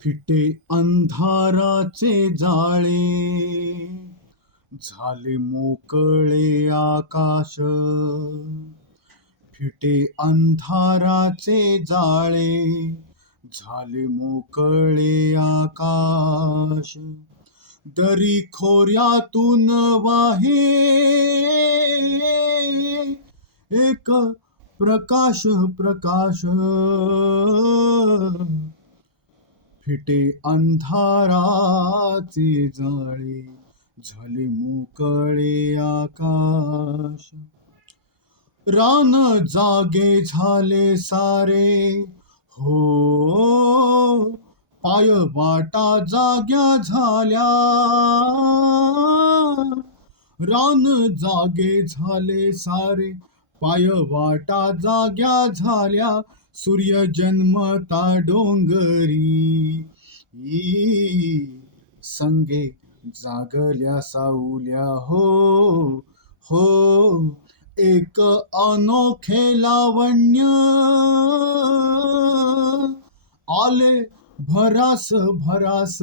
फिटे अंधाराचे जाळे झाले मोकळे आकाश. फिटे अंधाराचे जाळे झाले मोकळे आकाश. दरी खोऱ्यातून वाहे एक प्रकाश प्रकाश. फिटे अंधाराचे जाळे झाले मोकळे आकाश. रान जागे झाले सारे हो पाय वाटा जाग्या झाल्या. रान जागे झाले सारे पाय वाटा जाग्या झाल्या. सूर्य जन्मता डोंगरी ई, संगे जागल्या सावल्या हो हो एक अनोखे लावण्य. आले भरास भरास.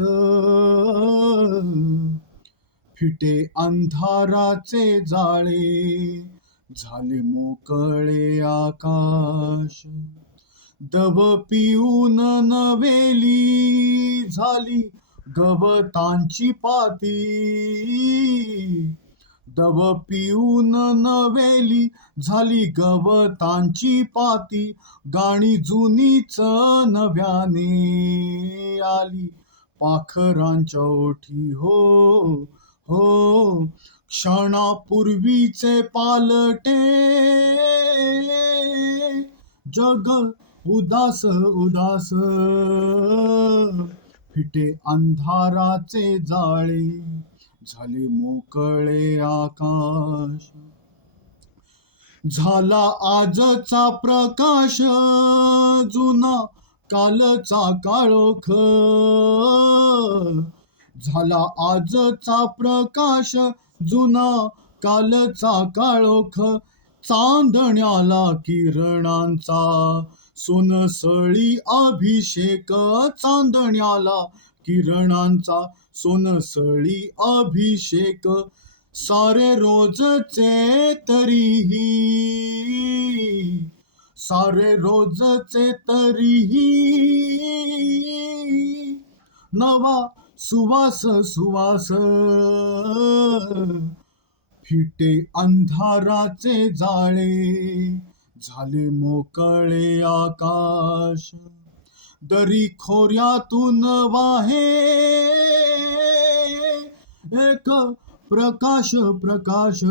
फिटे अंधाराचे जाळे झाले मोकळे आकाश. दव पिऊन नवेली झाली गवतांची पाती. दव पिऊन नवेली झाली गवतांची पाती. गाणी जुनीच नव्याने आली. पाखरांच्या ओठी हो हो. क्षणापूर्वीचे पालटे. जग उदास उदास. फिटे अंधाराचे जाळे झाले मोकळे आकाश. झाला आजचा प्रकाश जुना कालचा काळोख. झाला आजचा प्रकाश जुना कालचा काळोख. चांदण्याला किरणांचा सोनसळी अभिषेक चांदण्याला किरणांचा सोनसळी अभिषेक सारे रोजचे तरीही. सारे रोजचे तरीही. नवा सुवास सुवास. फिटे अंधाराचे जाळे. झाले मोकळे आकाश. दरी खोऱ्यातून वाहे. एक प्रकाश प्रकाश.